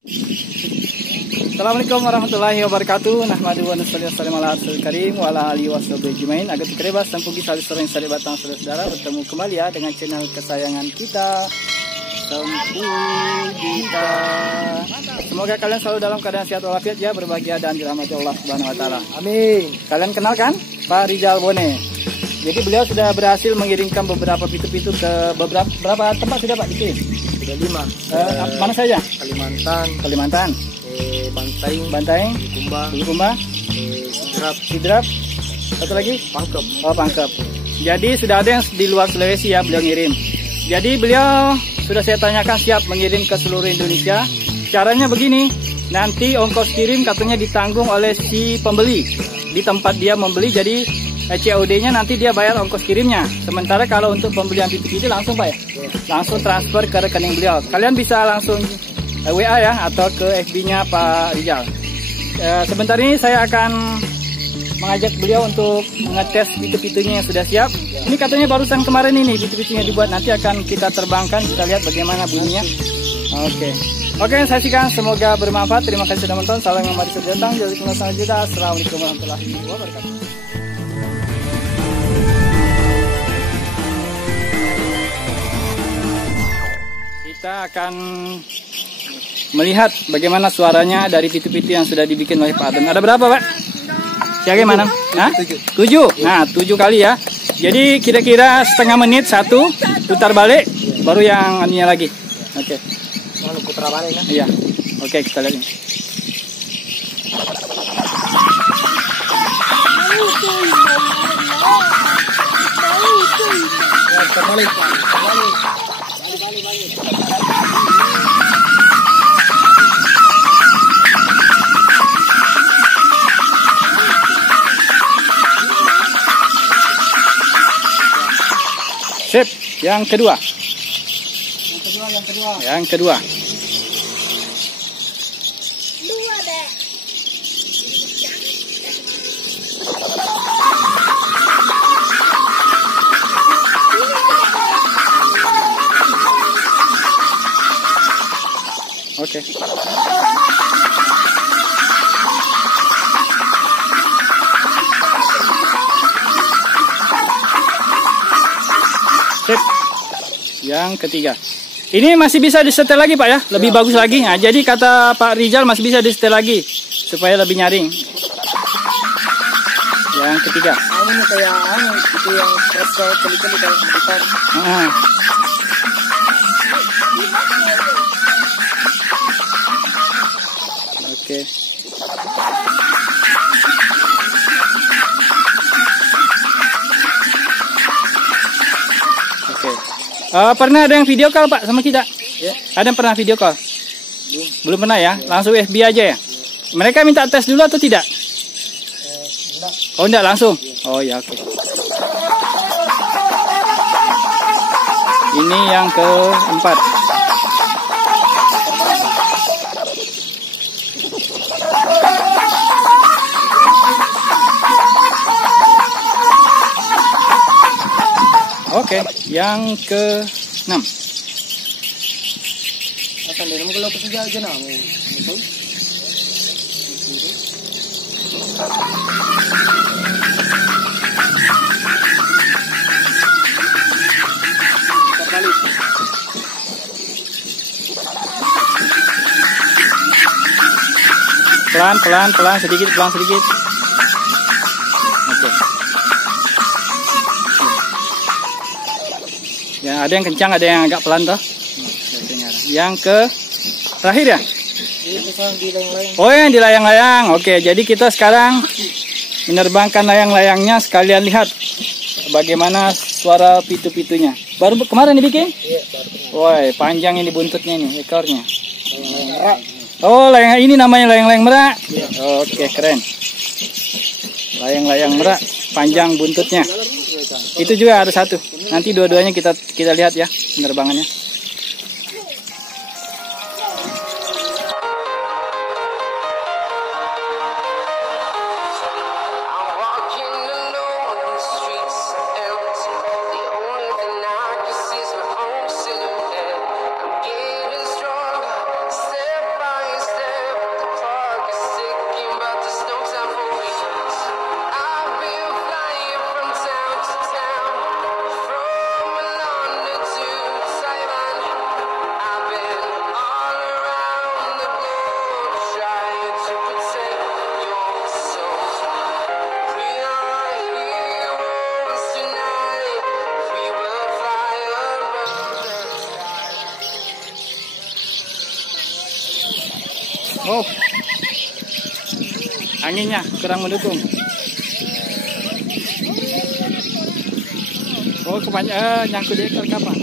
Assalamualaikum warahmatullahi wabarakatuh. Nahmadu wa nusalli wa sallim ala rasulil karim wa ala alihi washabihi ajmain. Agak kerebas sampugi salis sore sare batang saudara-saudara, bertemu kembali ya dengan channel kesayangan kita, Sempu Gita. Semoga kalian selalu dalam keadaan sehat walafiat ya, berbahagia dan dirahmati Allah Subhanahu wa taala. Amin. Kalian kenal kan Pak Rizal Bone? Jadi beliau sudah berhasil mengirimkan beberapa pitu-pitu ke berapa tempat sudah Pak dikirim? Sudah 5. Mana saja? Kalimantan, Bantaeng, Bulukumba, Sidrap, satu lagi? Pangkep. Oh, Pangkep. Jadi sudah ada yang di luar Sulawesi ya beliau ngirim. Jadi beliau sudah saya tanyakan siap mengirim ke seluruh Indonesia. Caranya begini, nanti ongkos kirim katanya ditanggung oleh si pembeli di tempat dia membeli. Jadi COD-nya nanti dia bayar ongkos kirimnya. Sementara kalau untuk pembelian pitu-pitu langsung Pak ya? Langsung transfer ke rekening beliau. Kalian bisa langsung WA ya atau ke FB-nya Pak Rizal. Sebentar ini saya akan mengajak beliau untuk mengetes pitu-pitunya yang sudah siap. Ini katanya barusan kemarin ini pitu-pitunya dibuat, nanti akan kita terbangkan, kita lihat bagaimana bunyinya. Oke, saksikan, semoga bermanfaat. Terima kasih sudah menonton. Salam yang mari sudah datang. Jadi penonton kita. Assalamualaikum warahmatullahi wabarakatuh. Kita akan melihat bagaimana suaranya dari pitu-pitu yang sudah dibikin oleh Pak Adon. Ada berapa Pak? Siapa mana? 7. Nah 7 kali ya. Jadi kira-kira setengah menit satu putar balik, baru yang anunya lagi. Oke. Putar balik ya? Iya. Oke, kita lihat ini. Sip, yang kedua. Yang kedua. Oke. Sip. Yang ketiga. Ini masih bisa disetel lagi Pak ya, lebih bagus lagi. Nah, jadi kata Pak Rizal masih bisa disetel lagi supaya lebih nyaring. Yang ketiga. Ini kayak itu yang kali-kali kayak gitar. Oke. Pernah ada yang video call Pak sama kita? Ya. Ada yang pernah video call? Belum pernah ya? Langsung FB aja ya? Mereka minta tes dulu atau tidak? Enggak. Oh enggak langsung? Oh ya oke. Ini yang keempat. Oke, yang ke-6. Akan dia mau kalau kerja aja nama. Betul? Balik. Pelan sedikit. Oke. Ya, ada yang kencang, ada yang agak pelan toh. Yang ke terakhir ya? Oh, yang di layang-layang. Oke, jadi kita sekarang menerbangkan layang-layangnya, sekalian lihat bagaimana suara pitu-pitunya. Baru kemarin dibikin? Iya, baru. Woi, panjang ini buntutnya ini, ekornya. Oh, layang ini namanya layang-layang merak. Iya. Oke, keren. Layang-layang merak, panjang buntutnya. Itu juga ada satu. Nanti dua-duanya kita lihat ya penerbangannya. Oh, anginnya kurang mendukung. Oh, kebanyakan nyangkut di ekor kapal.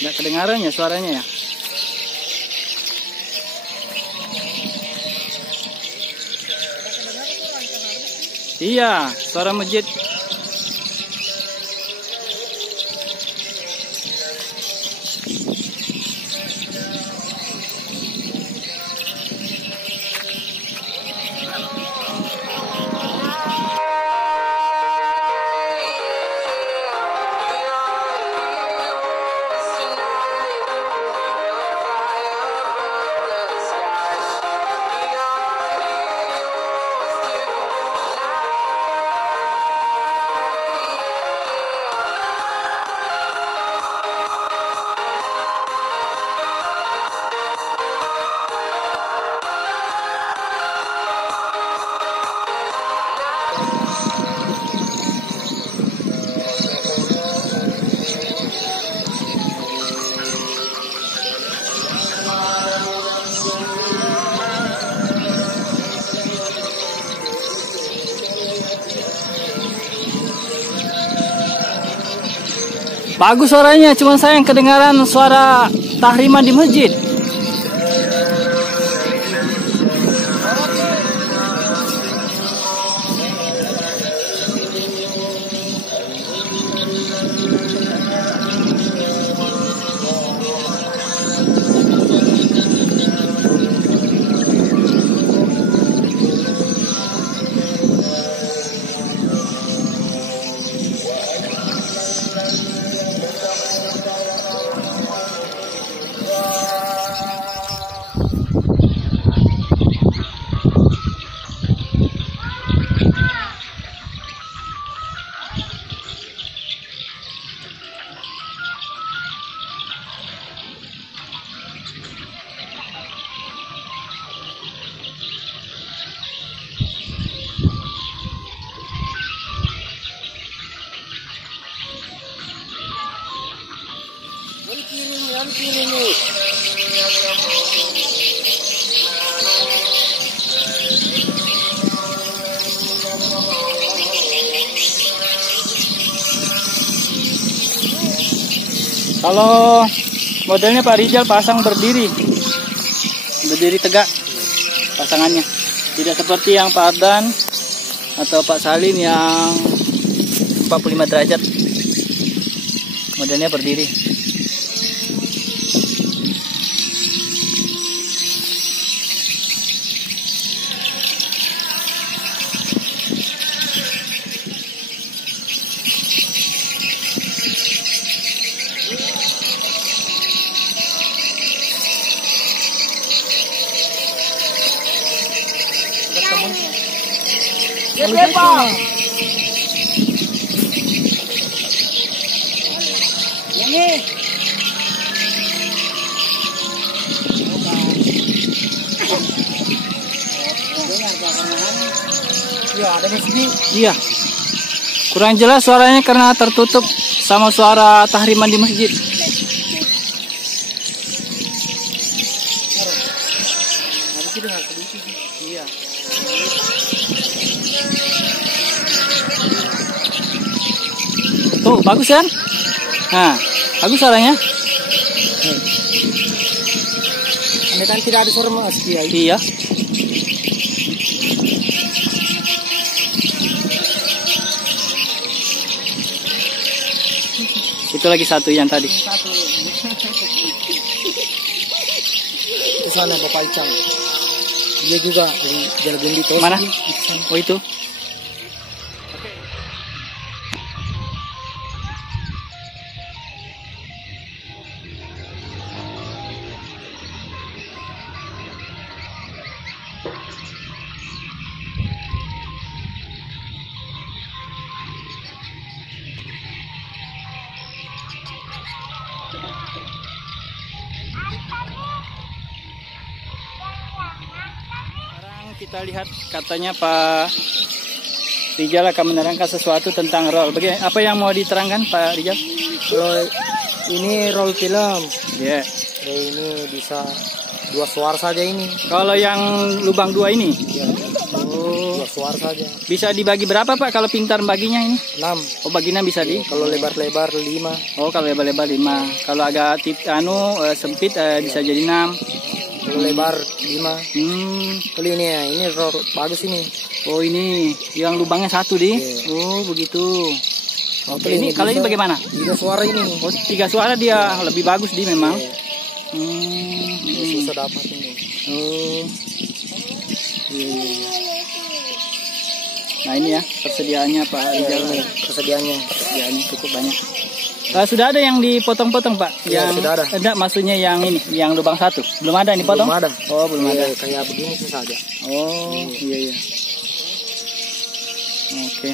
Nggak kedengaran ya suaranya ya? Iya, suara masjid. Bagus suaranya, cuma saya yang kedengaran suara tahriman di masjid. Kiri nih. Kalau modelnya Pak Rizal pasang berdiri tegak pasangannya, tidak seperti yang Pak Ardan atau Pak Salim yang 45 derajat, modelnya berdiri. Ini. Iya, ada di sini. Iya. Kurang jelas suaranya karena tertutup sama suara tahriman di masjid. Iya. Tuh, bagus kan? Nah, bagus suaranya. Ini kan tidak ada suara mas, Iya. Itu lagi satu yang tadi. Di sana Bapak Icang. Dia juga di Jalan Gendito. Mana? Oh itu. kita lihat katanya Pak Rijal akan menerangkan sesuatu tentang roll. Apa yang mau diterangkan Pak Rijal? Kalau ini roll film, Ya. ini bisa 2 suara saja ini. Kalau yang lubang 2 ini, Ya, 2 suara saja. bisa dibagi berapa Pak kalau pintar baginya ini? 6. Oh bagi 6 bisa di? Kalau lebar-lebar 5. Oh kalau lebar-lebar 5. Kalau agak sempit bisa jadi 6. Kalau lebar 5. Kalau ini ya, ini roll bagus ini. Oh ini yang lubangnya 1 di? Iya. Oh begitu. Oke, Ini ini kalau ini bisa bagaimana? 3 suara ini. Oh 3 suara dia lebih bagus di memang. Susah dapat ini. Oh. Iya. Nah ini ya persediaannya Pak Rijal. Ini persediaannya. Persediaannya cukup banyak. Sudah ada yang dipotong-potong Pak? Ya, Yang sudah ada. Enggak, maksudnya yang ini, yang lubang 1. Belum ada yang dipotong? Belum ada. Oh belum ada. Kayak begini saja. Oh iya. Oke.